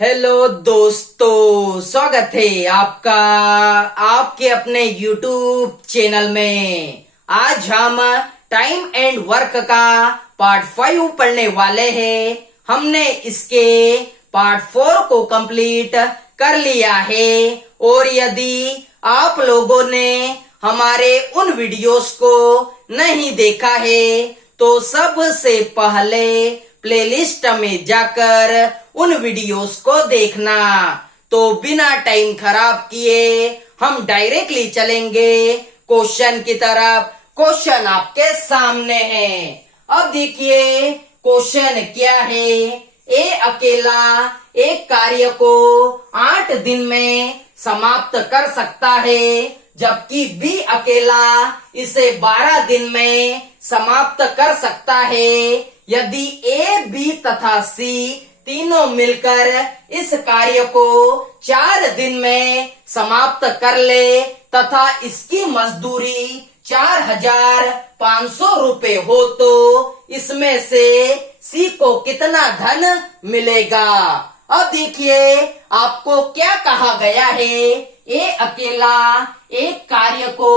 Hello दोस्तों, स्वागत है आपका आपके अपने YouTube चैनल में। आज हम टाइम एंड वर्क का पार्ट 5 पढ़ने वाले हैं। हमने इसके पार्ट 4 को कंप्लीट कर लिया है और यदि आप लोगों ने हमारे उन वीडियोस को नहीं देखा है तो सबसे पहले प्लेलिस्ट में जाकर उन वीडियोस को देखना। तो बिना टाइम खराब किए हम डायरेक्टली चलेंगे क्वेश्चन की तरफ। क्वेश्चन आपके सामने है। अब देखिए क्वेश्चन क्या है। ए अकेला एक कार्य को 8 दिन में समाप्त कर सकता है, जबकि बी अकेला इसे 12 दिन में समाप्त कर सकता है। यदि ए, बी तथा सी तीनों मिलकर इस कार्य को 4 दिन में समाप्त कर ले तथा इसकी मजदूरी 4,500 रुपए हो तो इसमें से सी को कितना धन मिलेगा। अब देखिए आपको क्या कहा गया है। ए अकेला एक कार्य को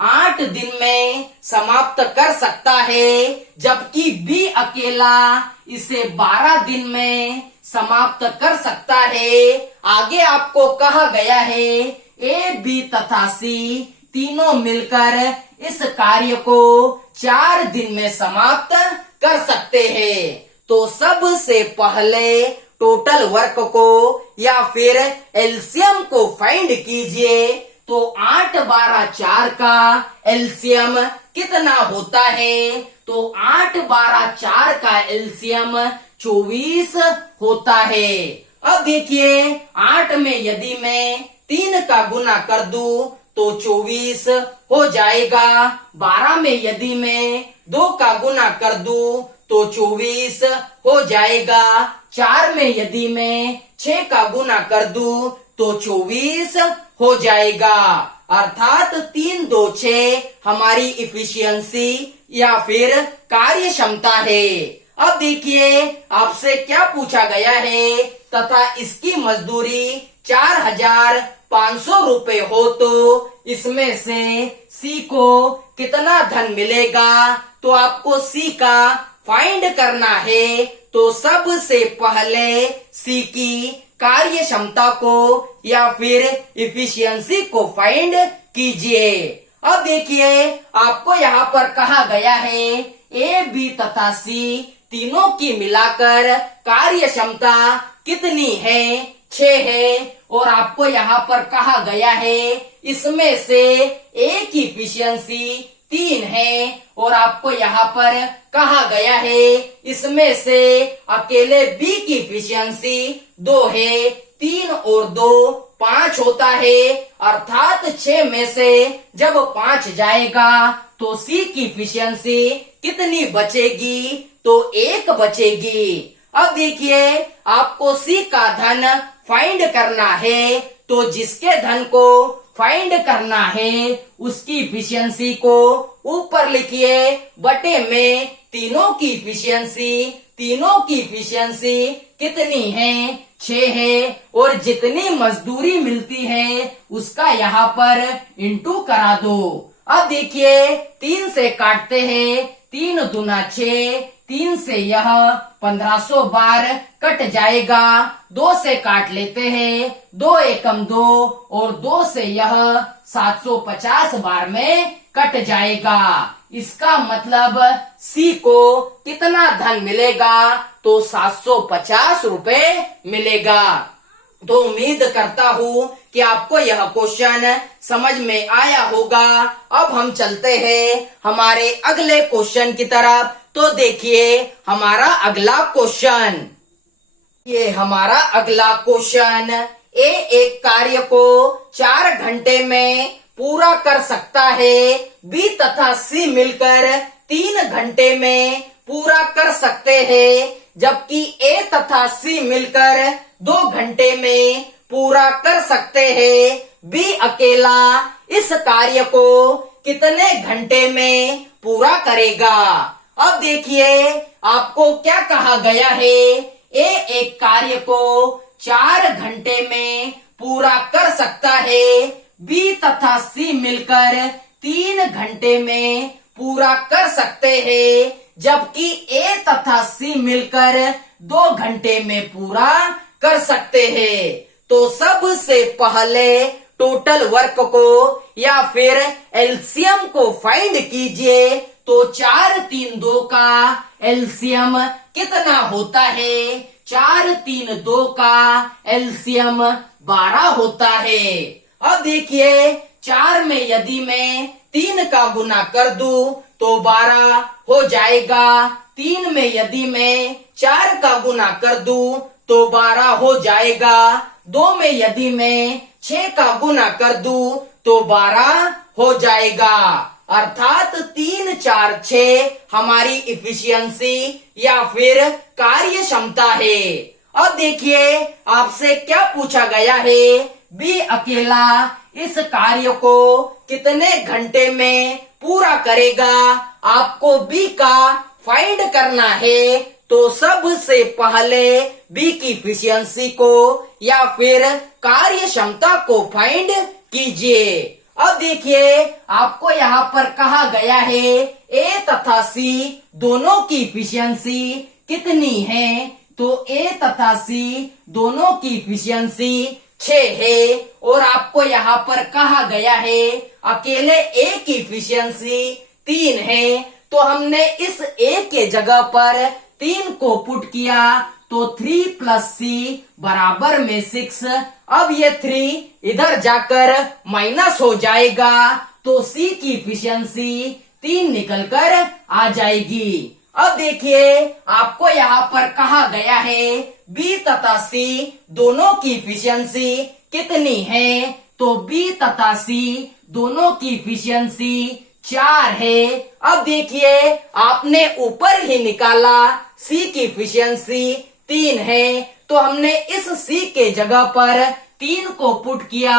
8 दिन में समाप्त कर सकता है, जबकि बी अकेला इसे 12 दिन में समाप्त कर सकता है। आगे आपको कहा गया है ए, बी तथा सी तीनों मिलकर इस कार्य को 4 दिन में समाप्त कर सकते हैं। तो सबसे पहले टोटल वर्क को या फिर एलसीएम को फाइंड कीजिए। तो 8, 12, 4 का एलसीएम कितना होता है? तो 8, 12, 4 का एलसीएम 24 होता है। अब देखिए 8 में यदि मैं 3 का गुना कर दूं तो 24 हो जाएगा। 12 में यदि मैं 2 का गुना कर दूं तो 24 हो जाएगा। 4 में यदि मैं 6 का गुना कर दूं तो 24 हो जाएगा। अर्थात 3, 2, 6 हमारी इफिशियंसी या फिर कार्य क्षमता है। अब देखिए आपसे क्या पूछा गया है तथा इसकी मजदूरी 4,500 रुपए हो तो इसमें से सी को कितना धन मिलेगा। तो आपको सी का फाइंड करना है। तो सबसे पहले सी की कार्य क्षमता को या फिर इफिशियंसी को फाइंड कीजिए। अब देखिए आपको यहाँ पर कहा गया है ए, बी तथा सी तीनों की मिलाकर कार्य क्षमता कितनी है? 6 है। और आपको यहाँ पर कहा गया है इसमें से ए की इफिशियंसी 3 है और आपको यहाँ पर कहा गया है इसमें से अकेले बी की इफिशियंसी 2 है। 3 और 2 5 होता है। अर्थात 6 में से जब 5 जाएगा तो सी की इफिशियंसी कितनी बचेगी? तो 1 बचेगी। अब देखिए आपको सी का धन फाइंड करना है। तो जिसके धन को फाइंड करना है उसकी इफिशियंसी को ऊपर लिखिए बटे में तीनों की इफिशियंसी कितनी है? 6 है। और जितनी मजदूरी मिलती है उसका यहाँ पर इंटू करा दो। अब देखिए 3 से काटते हैं। 3 दूना 6, 3 से यह 1500 बार कट जाएगा। 2 से काट लेते हैं। 2 एकम 2 और 2 से यह 750 बार में कट जाएगा। इसका मतलब सी को कितना धन मिलेगा? तो 750 रुपए मिलेगा। तो उम्मीद करता हूँ कि आपको यह क्वेश्चन समझ में आया होगा। अब हम चलते हैं हमारे अगले क्वेश्चन की तरफ। तो देखिए हमारा अगला क्वेश्चन। ये हमारा अगला क्वेश्चन। ए एक कार्य को 4 घंटे में पूरा कर सकता है। बी तथा सी मिलकर 3 घंटे में पूरा कर सकते हैं, जबकि ए तथा सी मिलकर 2 घंटे में पूरा कर सकते हैं। बी अकेला इस कार्य को कितने घंटे में पूरा करेगा? अब देखिए आपको क्या कहा गया है। ए एक कार्य को 4 घंटे में पूरा कर सकता है, बी तथा सी मिलकर 3 घंटे में पूरा कर सकते हैं, जबकि ए तथा सी मिलकर 2 घंटे में पूरा कर सकते हैं। तो सबसे पहले टोटल वर्क को या फिर एलसीएम को फाइंड कीजिए। तो 4 3 2 का एलसीएम कितना होता है? 4 3 2 का एलसीएम 12 होता है। अब देखिए 4 में यदि मैं 3 का गुना कर दूं तो 12 हो जाएगा। 3 में यदि मैं 4 का गुना कर दूं तो 12 हो जाएगा। 2 में यदि मैं 6 का गुना कर दूं तो 12 हो जाएगा। अर्थात 3 4 6 हमारी इफिशियंसी या फिर कार्य क्षमता है। अब देखिए आपसे क्या पूछा गया है, बी अकेला इस कार्य को कितने घंटे में पूरा करेगा। आपको बी का फाइंड करना है। तो सबसे पहले बी की इफिशियंसी को या फिर कार्य क्षमता को फाइंड कीजिए। अब देखिए आपको यहाँ पर कहा गया है ए तथा सी दोनों की इफिशियंसी कितनी है। तो ए तथा सी दोनों की इफिशियंसी 6 है और आपको यहाँ पर कहा गया है अकेले ए की इफिशियंसी 3 है। तो हमने इस ए के जगह पर 3 को पुट किया तो 3 प्लस सी बराबर में 6। अब ये 3 इधर जाकर माइनस हो जाएगा तो सी की इफिशियंसी 3 निकलकर आ जाएगी। अब देखिए आपको यहाँ पर कहा गया है बी तथा सी दोनों की इफिशियंसी कितनी है। तो बी तथा सी दोनों की इफिशियंसी 4 है। अब देखिए आपने ऊपर ही निकाला सी की इफिशियंसी 3 है तो हमने इस सी के जगह पर 3 को पुट किया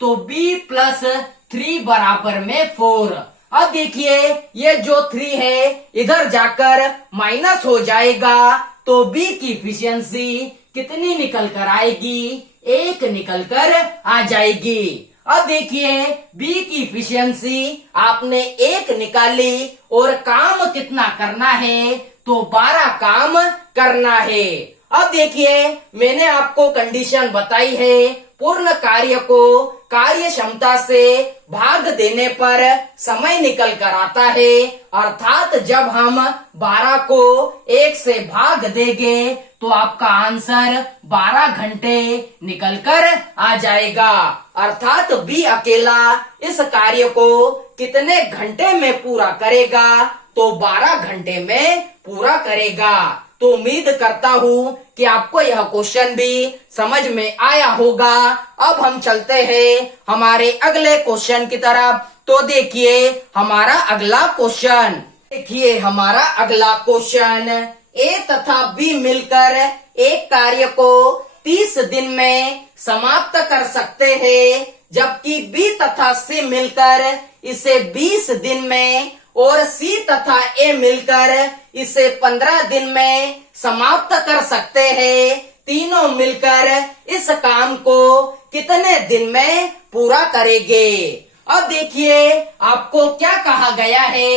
तो बी प्लस 3 बराबर में 4। अब देखिए ये जो 3 है इधर जाकर माइनस हो जाएगा तो बी की इफिशियंसी कितनी निकल कर आएगी? 1 निकल कर आ जाएगी। अब देखिए बी की इफिशियंसी आपने 1 निकाली और काम कितना करना है? तो 12 काम करना है। अब देखिए मैंने आपको कंडीशन बताई है पूर्ण कार्य को कार्य क्षमता से भाग देने पर समय निकल कर आता है। अर्थात जब हम 12 को 1 से भाग देंगे तो आपका आंसर 12 घंटे निकल कर आ जाएगा। अर्थात बी अकेला इस कार्य को कितने घंटे में पूरा करेगा? तो 12 घंटे में पूरा करेगा। तो उम्मीद करता हूँ कि आपको यह क्वेश्चन भी समझ में आया होगा। अब हम चलते हैं हमारे अगले क्वेश्चन की तरफ। तो देखिए हमारा अगला क्वेश्चन, देखिए हमारा अगला क्वेश्चन, ए तथा बी मिलकर एक कार्य को 30 दिन में समाप्त कर सकते हैं, जबकि बी तथा सी मिलकर इसे 20 दिन में और सी तथा ए मिलकर इसे 15 दिन में समाप्त कर सकते हैं। तीनों मिलकर इस काम को कितने दिन में पूरा करेंगे? अब देखिए आपको क्या कहा गया है,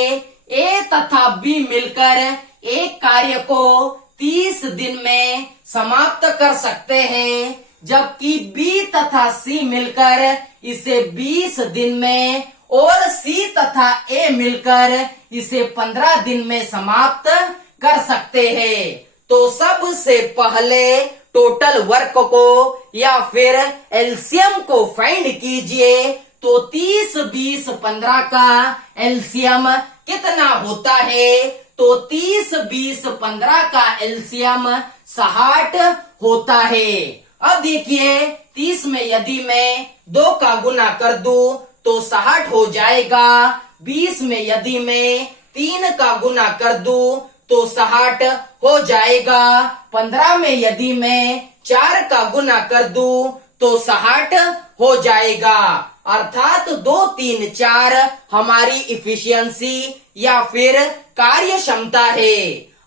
ए तथा बी मिलकर एक कार्य को 30 दिन में समाप्त कर सकते हैं, जबकि बी तथा सी मिलकर इसे 20 दिन में और सी तथा ए मिलकर इसे 15 दिन में समाप्त कर सकते हैं। तो सबसे पहले टोटल वर्क को या फिर एलसीएम को फाइंड कीजिए। तो 30 20 15 का एलसीएम कितना होता है? तो 30 20 15 का एलसीएम 60 होता है। अब देखिए 30 में यदि मैं 2 का गुना कर दूं तो 60 हो जाएगा। 20 में यदि मैं 3 का गुना कर दूं तो 60 हो जाएगा। 15 में यदि मैं 4 का गुना कर दूं तो 60 हो जाएगा। अर्थात 2 3 4 हमारी इफिशियंसी या फिर कार्य क्षमता है।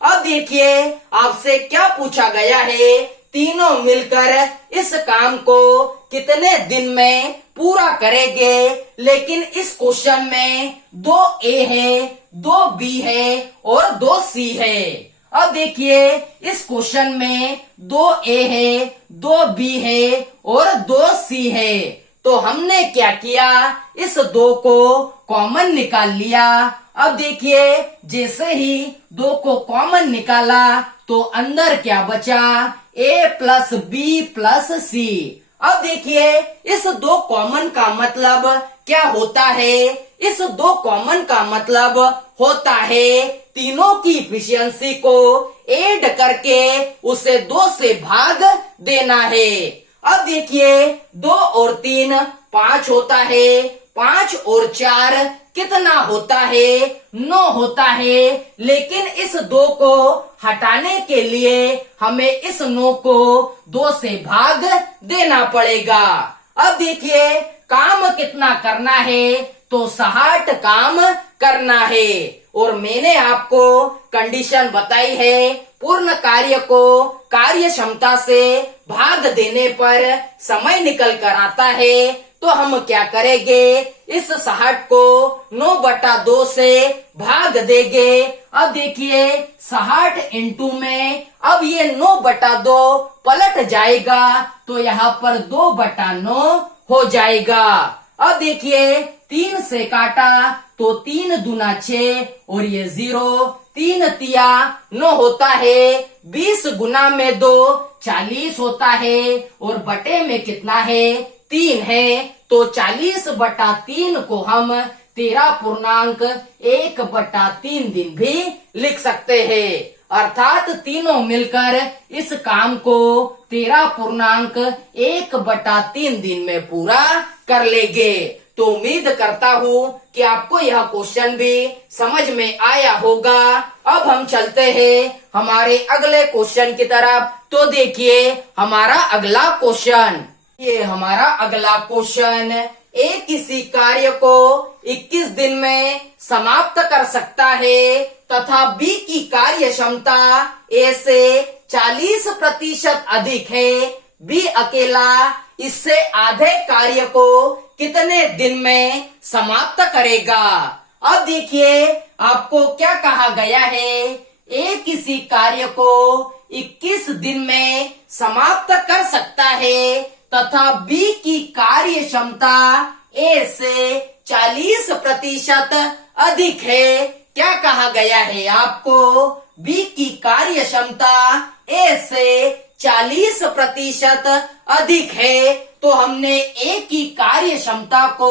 अब देखिए आपसे क्या पूछा गया है, तीनों मिलकर इस काम को कितने दिन में पूरा करेंगे। लेकिन इस क्वेश्चन में 2 ए है, 2 बी है और 2 सी है। अब देखिए इस क्वेश्चन में 2 ए है, 2 बी है और 2 सी है। तो हमने क्या किया, इस 2 को कॉमन निकाल लिया। अब देखिए जैसे ही 2 को कॉमन निकाला तो अंदर क्या बचा, ए प्लस बी प्लस सी। अब देखिए इस 2 कॉमन का मतलब क्या होता है, इस 2 कॉमन का मतलब होता है तीनों की इफिशियंसी को ऐड करके उसे 2 से भाग देना है। अब देखिए 2 और 3 5 होता है, 5 और 4 कितना होता है, 9 होता है। लेकिन इस 2 को हटाने के लिए हमें इस 9 को 2 से भाग देना पड़ेगा। अब देखिए काम कितना करना है, तो 60 काम करना है। और मैंने आपको कंडीशन बताई है, पूर्ण कार्य को कार्य क्षमता से भाग देने पर समय निकल कर आता है। तो हम क्या करेंगे, इस 60 को 9/2 से भाग देंगे। अब देखिए 60 इंटू में अब ये 9/2 पलट जाएगा, तो यहाँ पर 2/9 हो जाएगा। अब देखिए 3 से काटा तो 3 दूना 6 और ये 0, 3 तिया 9 होता है, 20 गुना में 2 40 होता है और बटे में कितना है, 3 है। तो 40/3 को हम 13.1/3 दिन भी लिख सकते हैं। अर्थात तीनों मिलकर इस काम को 13.1/3 दिन में पूरा कर लेंगे। तो उम्मीद करता हूँ कि आपको यह क्वेश्चन भी समझ में आया होगा। अब हम चलते हैं हमारे अगले क्वेश्चन की तरफ। तो देखिए हमारा अगला क्वेश्चन, ये हमारा अगला क्वेश्चन, ए किसी कार्य को 21 दिन में समाप्त कर सकता है तथा बी की कार्य क्षमता ए से 40% अधिक है। बी अकेला इससे आधे कार्य को कितने दिन में समाप्त करेगा। अब देखिए आपको क्या कहा गया है, ए किसी कार्य को 21 दिन में समाप्त कर सकता है तथा बी की कार्य क्षमता ए से 40% अधिक है। क्या कहा गया है आपको, बी की कार्य क्षमता ए से 40% अधिक है। तो हमने ए की कार्य क्षमता को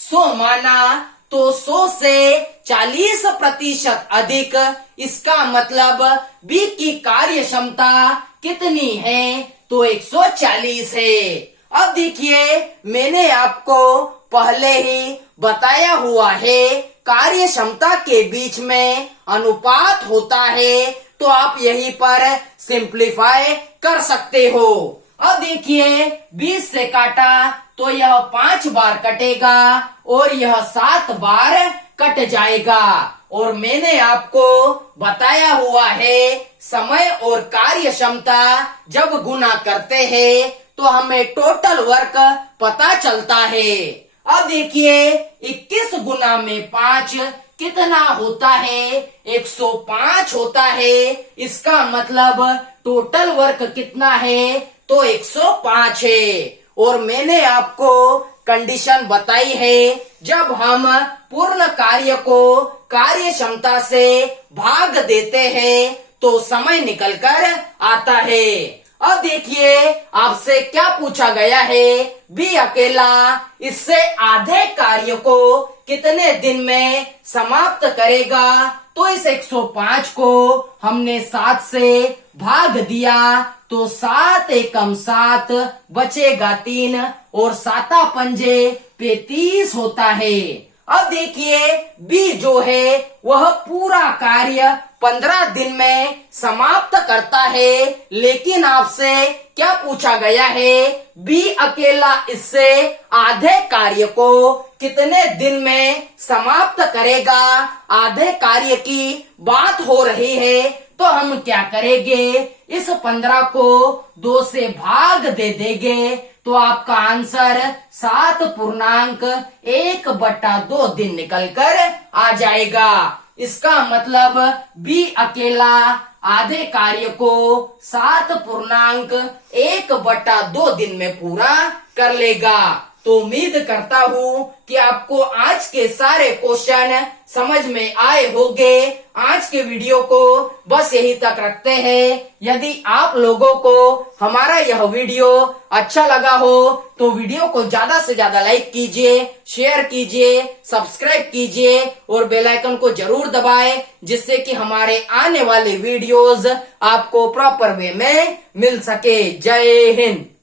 100 माना, तो 100 से 40% अधिक, इसका मतलब बी की कार्य क्षमता कितनी है, तो 140 है। अब देखिए मैंने आपको पहले ही बताया हुआ है, कार्य क्षमता के बीच में अनुपात होता है, तो आप यहीं पर सिंप्लीफाई कर सकते हो। अब देखिए 20 से काटा तो यह 5 बार कटेगा और यह 7 बार कट जाएगा। और मैंने आपको बताया हुआ है, समय और कार्य क्षमता जब गुना करते हैं तो हमें टोटल वर्क पता चलता है। अब देखिए 21 गुना में 5 कितना होता है, 105 होता है। इसका मतलब टोटल वर्क कितना है, तो 105 है। और मैंने आपको कंडीशन बताई है, जब हम पूर्ण कार्य को कार्य क्षमता से भाग देते हैं तो समय निकलकर आता है। अब देखिए आपसे क्या पूछा गया है, बी अकेला इससे आधे कार्य को कितने दिन में समाप्त करेगा। तो इस 105 को हमने 7 से भाग दिया, तो 7 एकम 7 बचेगा 3 और 7 पंजे 35 होता है। अब देखिए बी जो है वह पूरा कार्य 15 दिन में समाप्त करता है, लेकिन आपसे क्या पूछा गया है, बी अकेला इससे आधे कार्य को कितने दिन में समाप्त करेगा। आधे कार्य की बात हो रही है, तो हम क्या करेंगे, इस 15 को 2 से भाग दे देंगे तो आपका आंसर 7.1/2 दिन निकल कर आ जाएगा। इसका मतलब बी अकेला आधे कार्य को 7.1/2 दिन में पूरा कर लेगा। तो उम्मीद करता हूँ कि आपको आज के सारे क्वेश्चन समझ में आए होंगे। आज के वीडियो को बस यही तक रखते हैं। यदि आप लोगों को हमारा यह वीडियो अच्छा लगा हो तो वीडियो को ज्यादा से ज्यादा लाइक कीजिए, शेयर कीजिए, सब्सक्राइब कीजिए और बेल आइकन को जरूर दबाएं, जिससे कि हमारे आने वाले वीडियोस आपको प्रॉपर वे में मिल सके। जय हिंद।